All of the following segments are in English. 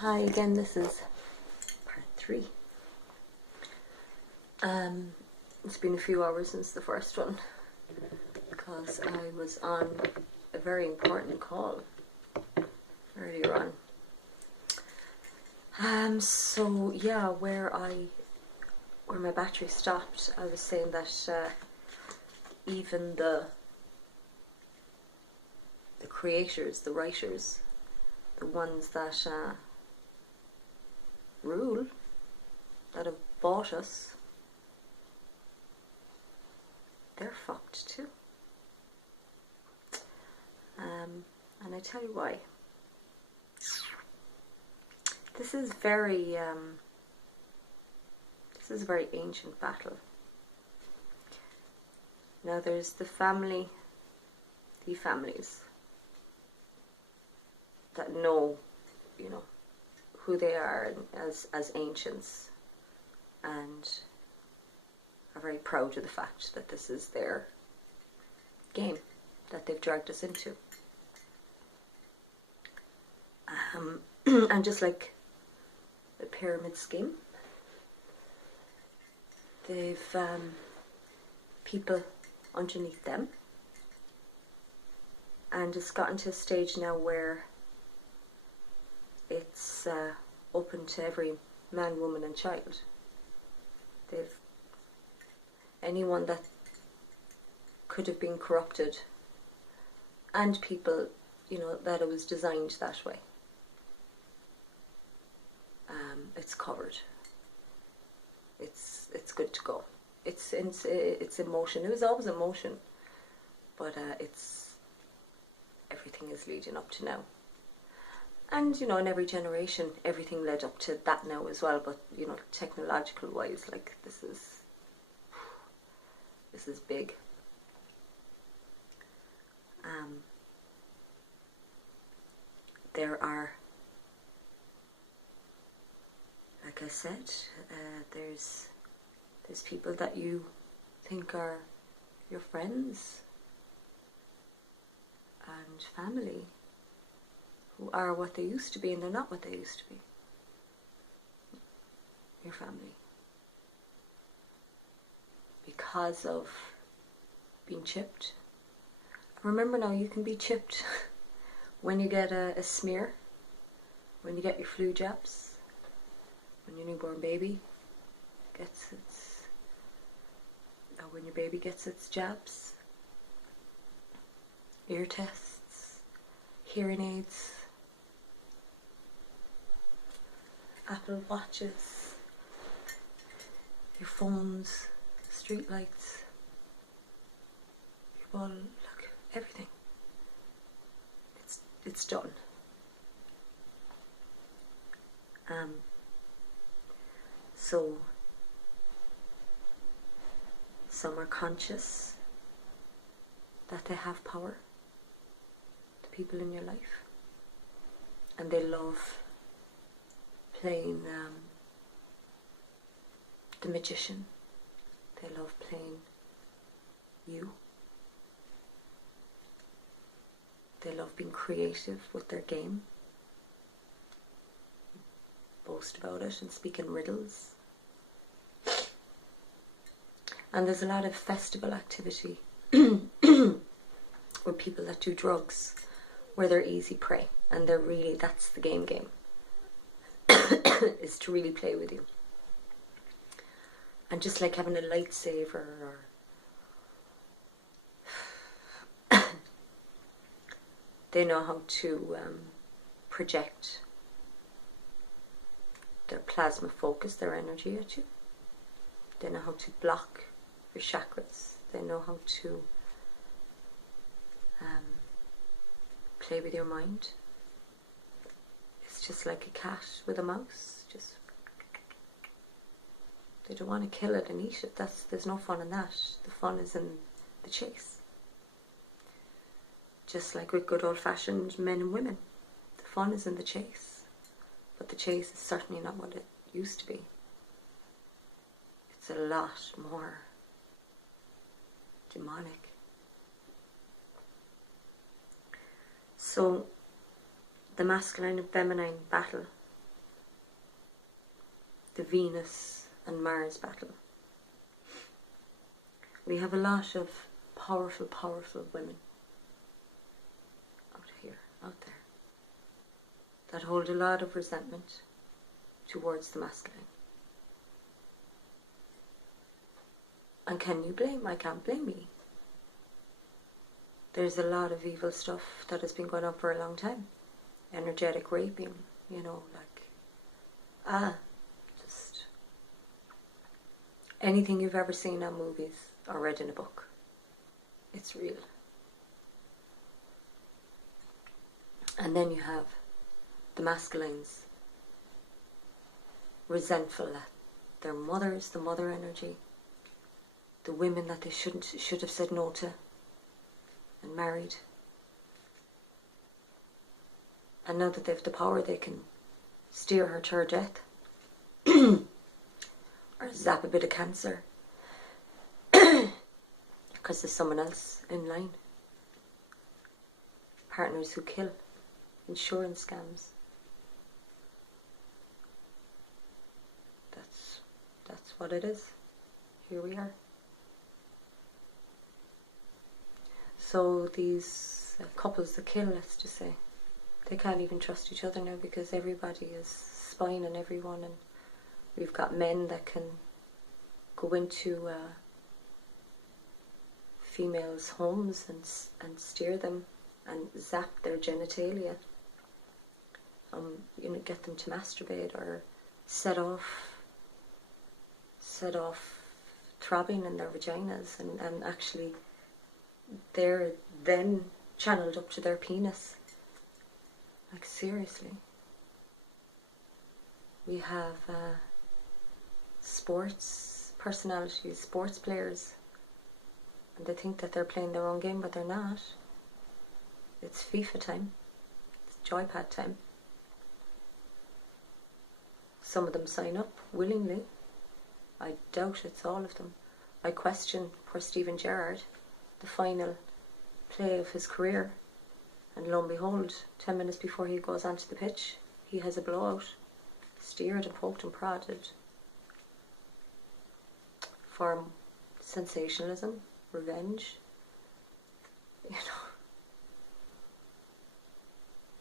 Hi again, this is part 3. It's been a few hours since the first one because I was on a very important call earlier on. So yeah, where my battery stopped, I was saying that even the creators, the writers, the ones that rule, that have bought us, they're fucked too. And I tell you why. This is a very ancient battle. Now there's the families that know, who they are as ancients, and are very proud of the fact that this is their game that they've dragged us into. And just like the pyramid scheme, they've people underneath them, and it's gotten to a stage now where it's open to every man, woman and child. Anyone that could have been corrupted, and people, that it was designed that way. It's covered. It's good to go. It's in motion. It was always in motion, but everything is leading up to now. And in every generation, everything led up to that now as well. But technological wise, like this is big. There are, like I said, there's people that you think are your friends and family, who are what they used to be, and they're not what they used to be. Your family. Because of being chipped. Remember now, you can be chipped when you get a smear, when you get your flu jabs, when your newborn baby gets when your baby gets its jabs, ear tests, hearing aids, Apple Watches, your phones, street lights, your ball, look, everything. It's done. So some are conscious that they have power, the people in your life, and they love playing the magician. They love playing you. They love being creative with their game, boast about it and speak in riddles. And there's a lot of festival activity with people that do drugs, where they're easy prey, and that's the game is to really play with you. And just like having a lightsaber, or they know how to project their plasma focus, their energy at you. They know how to block your chakras. They know how to play with your mind. It's just like a cat with a mouse. Just they don't want to kill it and eat it. There's no fun in that. The fun is in the chase. Just like with good old-fashioned men and women, the fun is in the chase. But the chase is certainly not what it used to be. It's a lot more demonic. So the masculine and feminine battle the Venus and Mars battle. We have a lot of powerful, powerful women out there, that hold a lot of resentment towards the masculine. And can you blame? I can't blame me. There's a lot of evil stuff that has been going on for a long time. Energetic raping, you know, like, just anything you've ever seen on movies or read in a book. It's real. And then you have the masculines, resentful at their mothers, the mother energy, the women that they should have said no to and married. And now that they have the power, they can steer her to her death or zap a bit of cancer because there's someone else in line. Partners who kill. Insurance scams. That's what it is. Here we are. So these couples that kill, let's just say, they can't even trust each other now because everybody is spying on everyone, and we've got men that can go into females' homes and steer them and zap their genitalia. You know, get them to masturbate or set off throbbing in their vaginas, and actually they're then channeled up to their penis. Like, seriously. We have sports personalities, sports players, and they think that they're playing their own game, but they're not. It's FIFA time. It's joypad time. Some of them sign up willingly. I doubt it's all of them. I question poor Steven Gerrard, the final play of his career, and lo and behold, 10 minutes before he goes onto the pitch, he has a blowout, steered and poked and prodded for sensationalism, revenge, you know.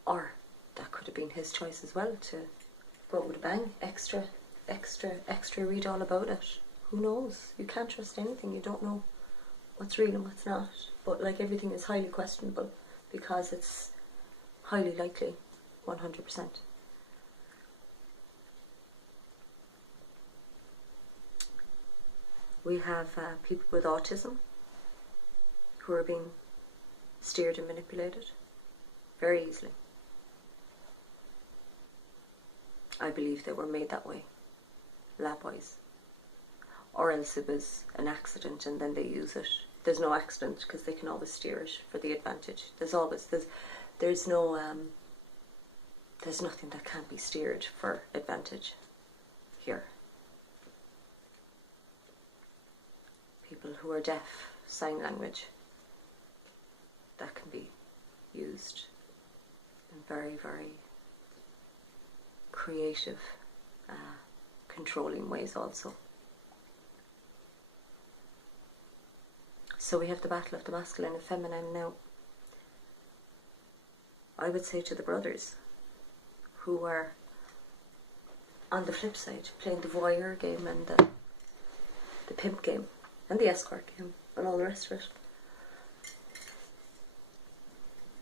Or that could have been his choice as well, to go out with a bang, extra, read all about it. Who knows? You can't trust anything. You don't know what's real and what's not. But like, everything is highly questionable because it's highly likely, 100%. We have people with autism who are being steered and manipulated very easily. I believe they were made that way, lab-wise. Or else it was an accident and then they use it. There's no accident because they can always steer it for the advantage. There's nothing that can't be steered for advantage here. People who are deaf, sign language, that can be used in very, very creative, controlling ways also. So we have the battle of the masculine and feminine now. I would say to the brothers who are on the flip side, playing the voyeur game and the pimp game and the escort game and all the rest of it,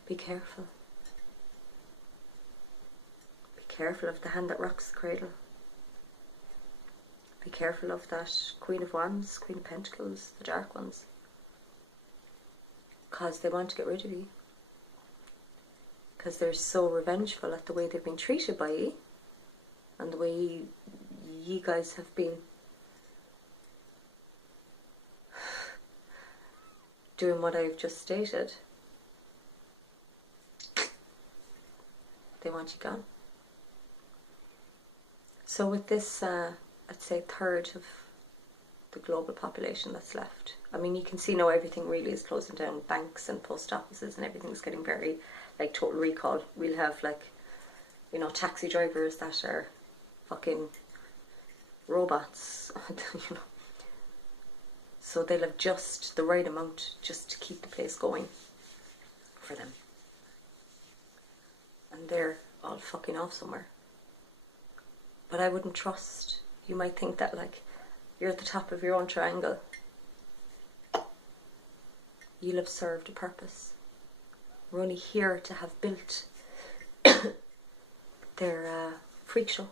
be careful. Be careful of the hand that rocks the cradle. Be careful of that Queen of Wands, Queen of Pentacles, the dark ones. Because they want to get rid of you. Because they're so revengeful at the way they've been treated by you. And the way you guys have been doing what I've just stated. They want you gone. So with this, I'd say third of the global population that's left. I mean, you can see now everything really is closing down. Banks and post offices and everything's getting very, like, total recall. We'll have, like, you know, taxi drivers that are fucking robots, you know. So they'll have just the right amount just to keep the place going for them. And they're all fucking off somewhere. But I wouldn't trust. You might think that, like, you're at the top of your own triangle. You'll have served a purpose. We're only here to have built their freak show.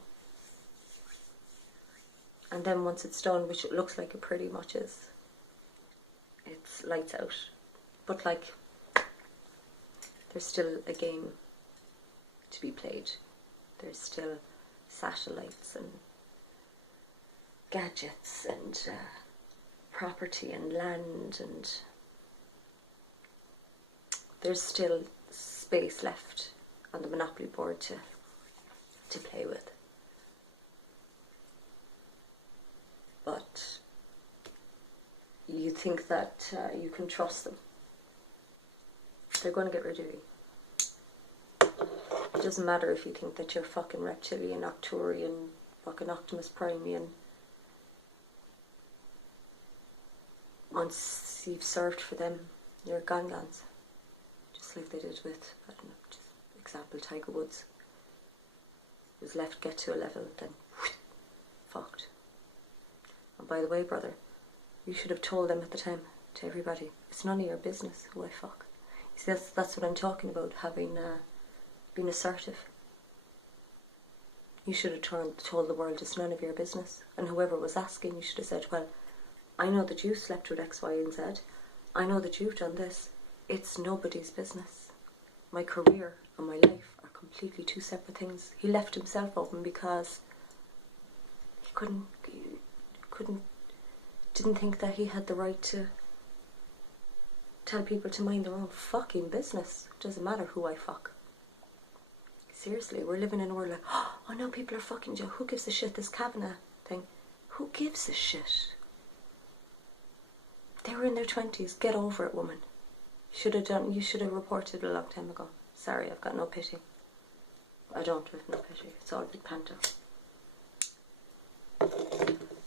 And then once it's done, which it looks like it pretty much is, it's lights out. But, like, there's still a game to be played. There's still satellites and gadgets and property and land, and there's still space left on the Monopoly board to play with. But you think that you can trust them. They're going to get rid of you. It doesn't matter if you think that you're fucking reptilian, Arcturian, fucking Optimus Primian. Once you've served for them, you're gone. Just like they did with, I don't know, just example, Tiger Woods. He was left get to a level, then fucked. And by the way, brother, you should have told them at the time, to everybody, it's none of your business who I fuck. You see, that's what I'm talking about, having been assertive. You should have told the world it's none of your business. And whoever was asking, you should have said, well, I know that you slept with X, Y, and Z. I know that you've done this. It's nobody's business. My career and my life are completely two separate things. He left himself open because he didn't think that he had the right to tell people to mind their own fucking business. It doesn't matter who I fuck. Seriously, we're living in a world like, oh no, people are fucking Joe. Who gives a shit? This Kavanagh thing. Who gives a shit? They were in their 20s. Get over it, woman. You should have reported a long time ago. Sorry, I've got no pity. I don't have no pity. It's all big panto.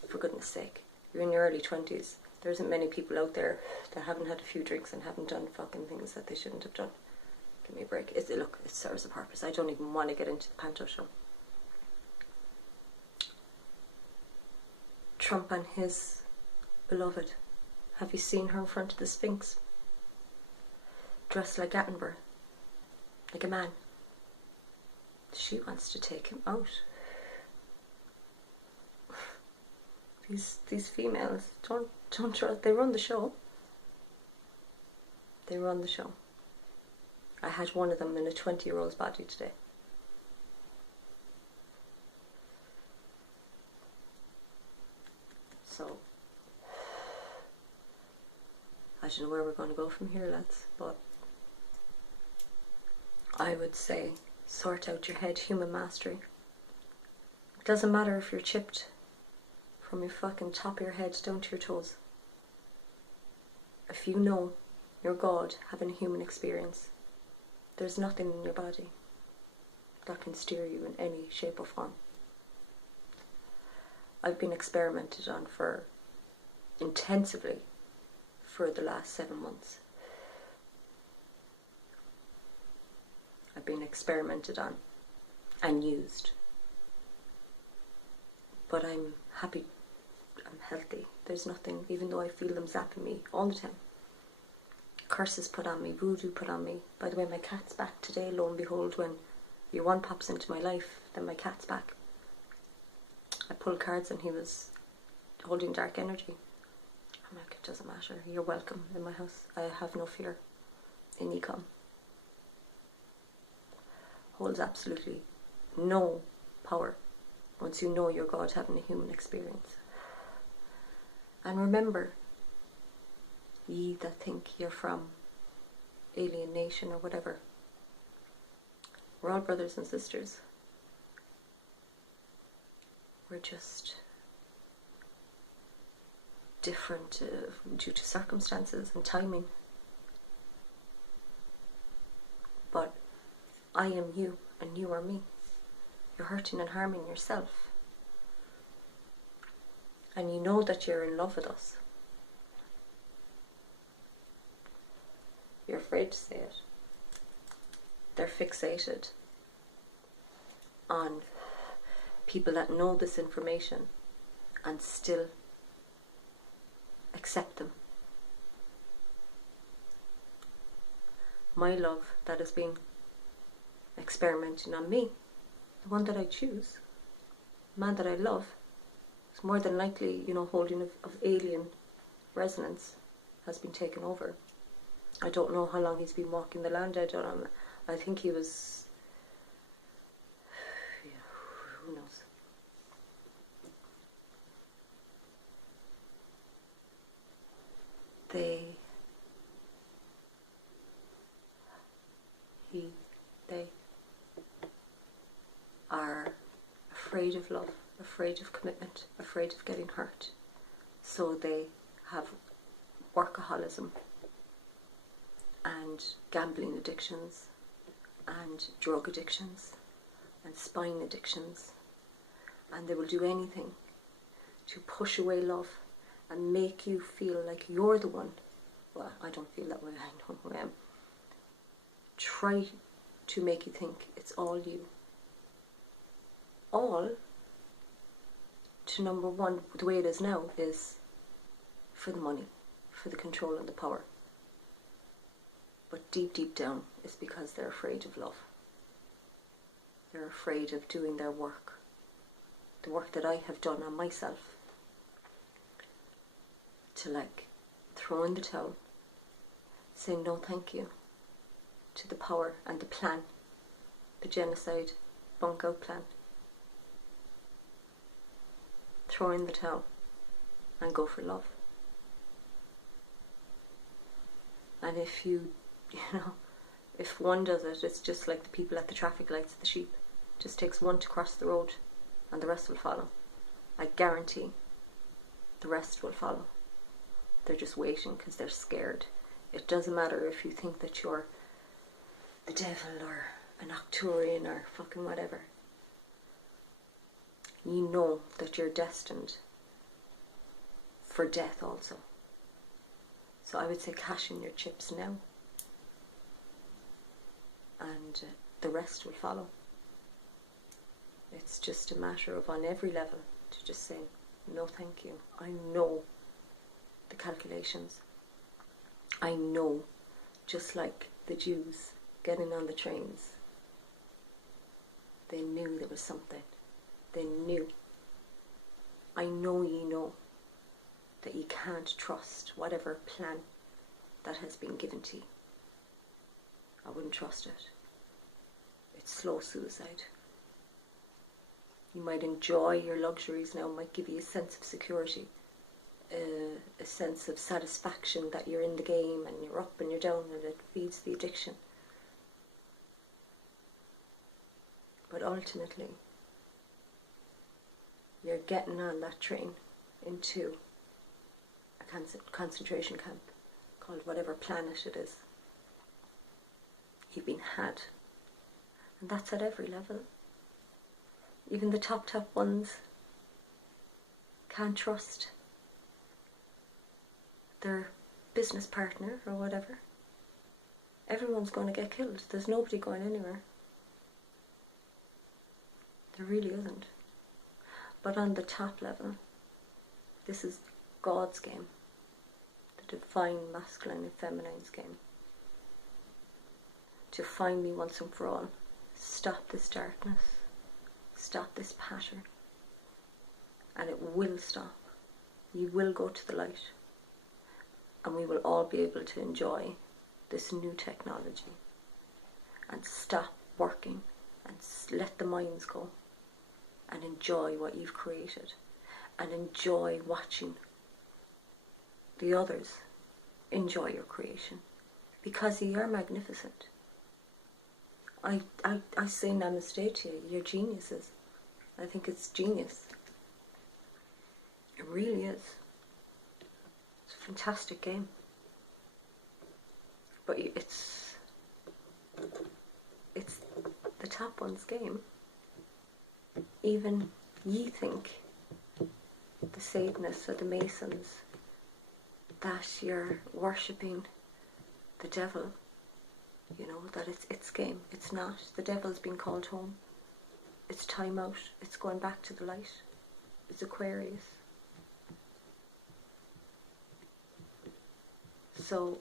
For goodness sake. You're in your early 20s. There isn't many people out there that haven't had a few drinks and haven't done fucking things that they shouldn't have done. Give me a break. Look, it serves a purpose. I don't even want to get into the panto show. Trump and his beloved. Have you seen her in front of the Sphinx? Dressed like Attenborough. Like a man. She wants to take him out. These females don't trust. They run the show. They run the show. I had one of them in a 20-year-old's body today. So I don't know where we're going to go from here, lads, but I would say sort out your head, human mastery. It doesn't matter if you're chipped from your fucking top of your head down to your toes. If you know you're God having a human experience, there's nothing in your body that can steer you in any shape or form. I've been experimented on intensively for the last 7 months. I've been experimented on and used. But I'm happy, I'm healthy. There's nothing, even though I feel them zapping me all the time. Curses put on me, voodoo put on me. By the way, my cat's back today, lo and behold, when your one pops into my life, then my cat's back. I pulled cards and he was holding dark energy. I'm like, it doesn't matter, you're welcome in my house. I have no fear. In ye come. Holds absolutely no power once you know you're God having a human experience. And remember, ye that think you're from alien nation or whatever, we're all brothers and sisters. We're just different due to circumstances and timing. But I am you and you are me. You're hurting and harming yourself. and you know that you're in love with us, you're afraid to say it. They're fixated on people that know this information and still accept them. My love that has been experimenting on me, the one that I choose, the man that I love, is more than likely, holding of alien resonance has been taken over. I don't know how long he's been walking the land. I don't know. I think he was, who knows. They are afraid of love, afraid of commitment, afraid of getting hurt. So they have workaholism and gambling addictions and drug addictions and spine addictions, and they will do anything to push away love and make you feel like you're the one. Well, I don't feel that way, I know who I am. Try to make you think it's all you. All, to number one, the way it is now, is for the money, for the control and the power. But deep, deep down, it's because they're afraid of love. They're afraid of doing their work. The work that I have done on myself. To throw in the towel, say no thank you to the power and the plan, the genocide, bunk out plan. Throw in the towel and go for love. And if if one does it, it's just like the people at the traffic lights, the sheep. It just takes one to cross the road and the rest will follow. I guarantee the rest will follow. They're just waiting because they're scared. It doesn't matter if you think that you're the devil or an Arcturian or fucking whatever. You know that you're destined for death also. So I would say cash in your chips now. And the rest will follow. It's just a matter of, on every level, to just say, no thank you. I know the calculations. I know, just like the Jews getting on the trains, they knew there was something. They knew. I know ye know that you can't trust whatever plan that has been given to you. I wouldn't trust it. It's slow suicide. You might enjoy your luxuries now, might give you a sense of security, a sense of satisfaction that you're in the game and you're up and you're down, and it feeds the addiction. But ultimately, you're getting on that train into a concentration camp called whatever planet it is. You've been had. And that's at every level. Even the top ones can't trust their business partner or whatever. Everyone's going to get killed. There's nobody going anywhere. There really isn't. But on the top level, this is God's game. The divine masculine and feminine's game. To find me once and for all. Stop this darkness. Stop this pattern. And it will stop. You will go to the light. And we will all be able to enjoy this new technology. And stop working. And let the minds go. And enjoy what you've created. And enjoy watching the others enjoy your creation. Because you are magnificent. I say namaste to you. You're geniuses. I think it's genius. It really is. It's a fantastic game. But it's the top one's game. Even ye think the Satanists or the Masons, that you're worshipping the devil, you know, that it's its game. It's not. The devil's been called home. It's time out. It's going back to the light. It's Aquarius. So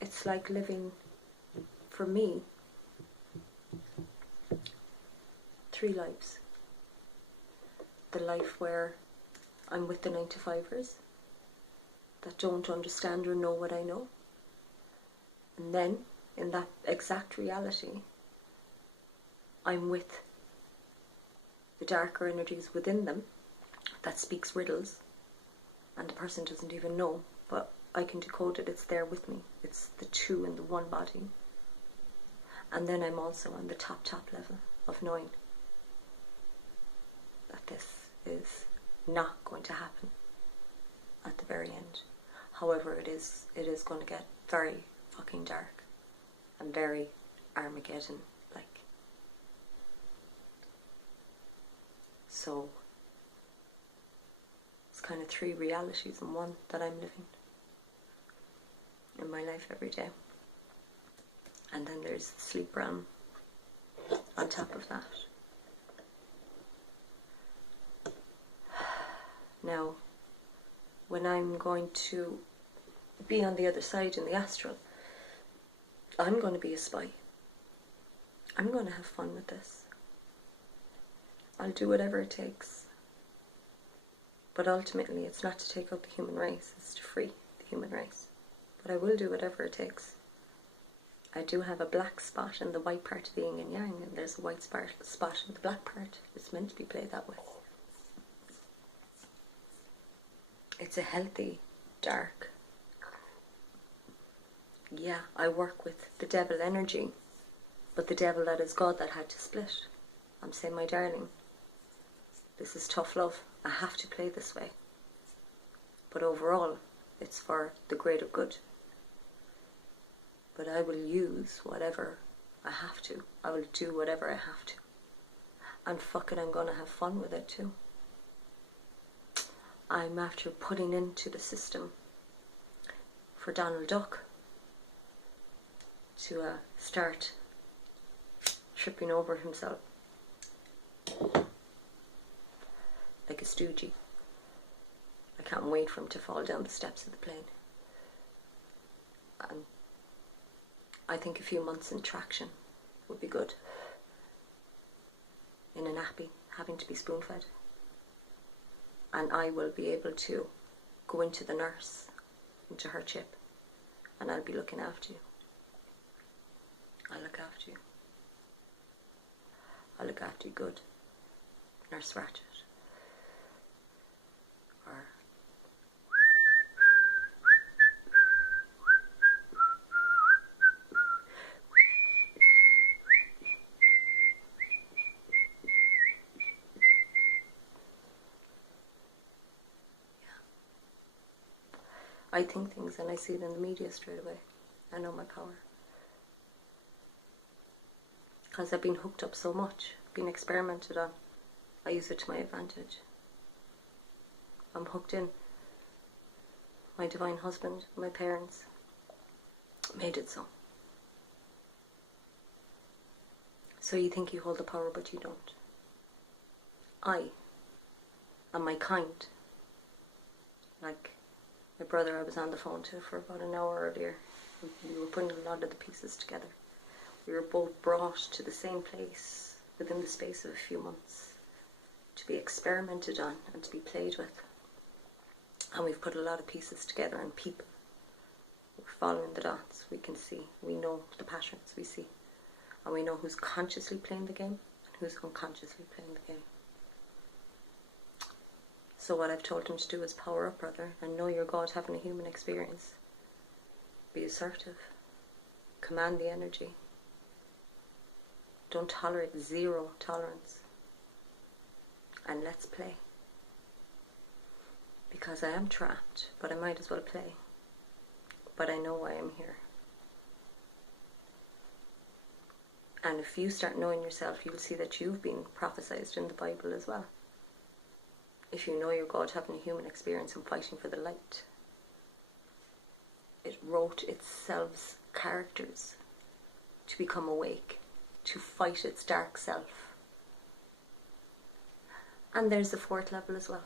it's like living, for me, 3 lives. The life where I'm with the 9-to-5ers that don't understand or know what I know. And then, in that exact reality, I'm with the darker energies within them that speaks riddles, and the person doesn't even know, but I can decode it. It's there with me. It's the 2 in the 1 body. And then I'm also on the top level of knowing that this is not going to happen at the very end. However, it is going to get very fucking dark and very Armageddon like. So it's kind of 3 realities in one that I'm living in my life every day. And then there's the sleep realm on top of that. Now, when I'm going to be on the other side in the astral, I'm going to be a spy. I'm going to have fun with this. I'll do whatever it takes. But ultimately, it's not to take out the human race, it's to free the human race. But I will do whatever it takes. I do have a black spot in the white part of the yin and yang, and there's a white spot in the black part. It's meant to be played that way. It's a healthy dark. Yeah, I work with the devil energy, but the devil that is God that had to split. I'm saying, my darling, this is tough love. I have to play this way. But overall, it's for the greater good. But I will use whatever I have to. I will do whatever I have to. And fuck it, I'm going to have fun with it too. I'm after putting into the system for Donald Duck to start tripping over himself like a stoogie. I can't wait for him to fall down the steps of the plane. And I think a few months in traction would be good. In a nappy, having to be spoon-fed. And I will be able to go into the nurse, into her chip, and I'll be looking after you. I'll look after you. I'll look after you good. Nurse Ratchet. Or I think things and I see it in the media straight away. I know my power. Because I've been hooked up so much, been experimented on. I use it to my advantage. I'm hooked in. My divine husband, my parents made it so. So you think you hold the power, but you don't. I am my kind. Like my brother I was on the phone to for about an hour earlier. We were putting a lot of the pieces together. We were both brought to the same place within the space of a few months to be experimented on and to be played with. And we've put a lot of pieces together, and people, we're following the dots. We can see, we know the patterns we see, and we know who's consciously playing the game and who's unconsciously playing the game. So what I've told him to do is power up, brother, and know your God having a human experience. Be assertive. Command the energy. Don't tolerate, 0 tolerance. And let's play. Because I am trapped, but I might as well play. But I know why I'm here. And if you start knowing yourself, you'll see that you've been prophesized in the Bible as well. if you know your God having a human experience and fighting for the light. It wrote itself's characters to become awake, to fight its dark self. And there's the fourth level as well.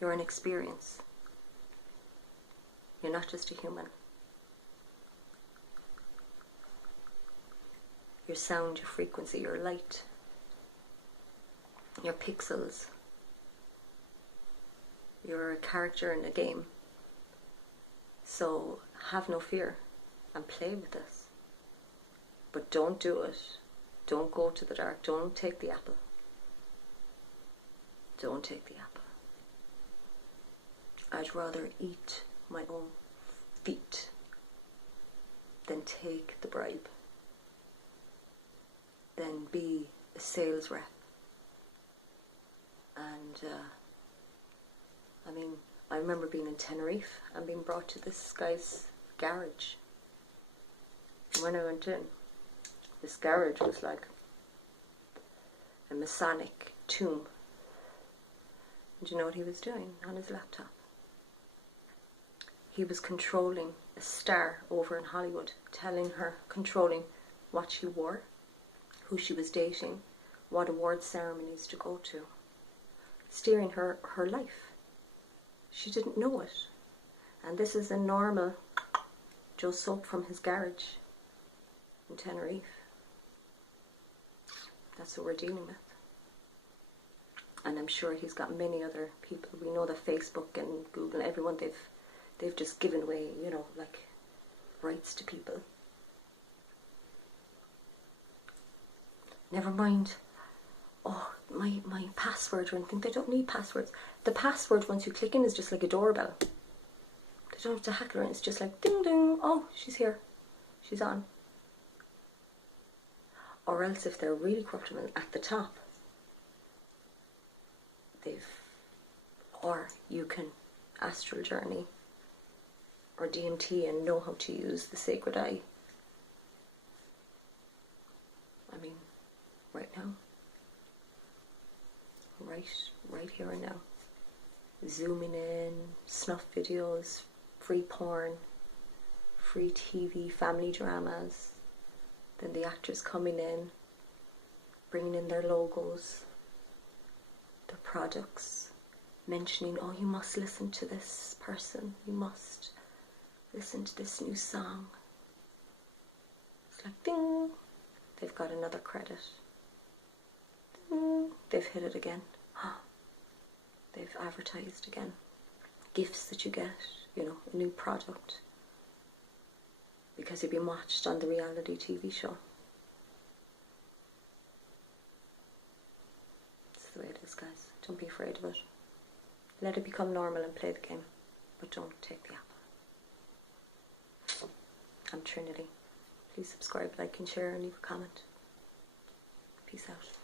You're an experience. You're not just a human. Your sound, your frequency, your light, your pixels. You're a character in a game. So have no fear and play with this. But don't do it. Don't go to the dark. Don't take the apple. Don't take the apple. I'd rather eat my own feet than take the bribe, than be a sales rep. And I mean, I remember being in Tenerife and being brought to this guy's garage. When I went in, this garage was like a Masonic tomb. And do you know what he was doing on his laptop? He was controlling a star over in Hollywood, controlling what she wore, who she was dating, what award ceremonies to go to, steering her life. She didn't know it. And this is a normal Joe Soap from his garage in Tenerife. That's what we're dealing with. And I'm sure he's got many other people. We know that Facebook and Google and everyone, they've just given away, you know, like rights to people. Never mind, oh, my password or anything. They don't need passwords. The password, once you click in, is just like a doorbell. They don't have to hack her in. It's just like ding ding, oh, she's here, she's on. Or else if they're really corrupt at the top, or you can astral journey or DMT and know how to use the sacred eye. I mean, right now, right here and now, zooming in, snuff videos, free porn, free TV, family dramas, then the actors coming in, bringing in their logos, their products, mentioning, oh, you must listen to this person, you must listen to this new song. It's like ding, they've got another credit. Ding, they've hit it again. They've advertised again. Gifts that you get, you know, a new product, because you've been watched on the reality TV show. It's the way it is, guys. Don't be afraid of it. Let it become normal and play the game, but don't take the apple. I'm Trinity. Please subscribe, like and share and leave a comment. Peace out.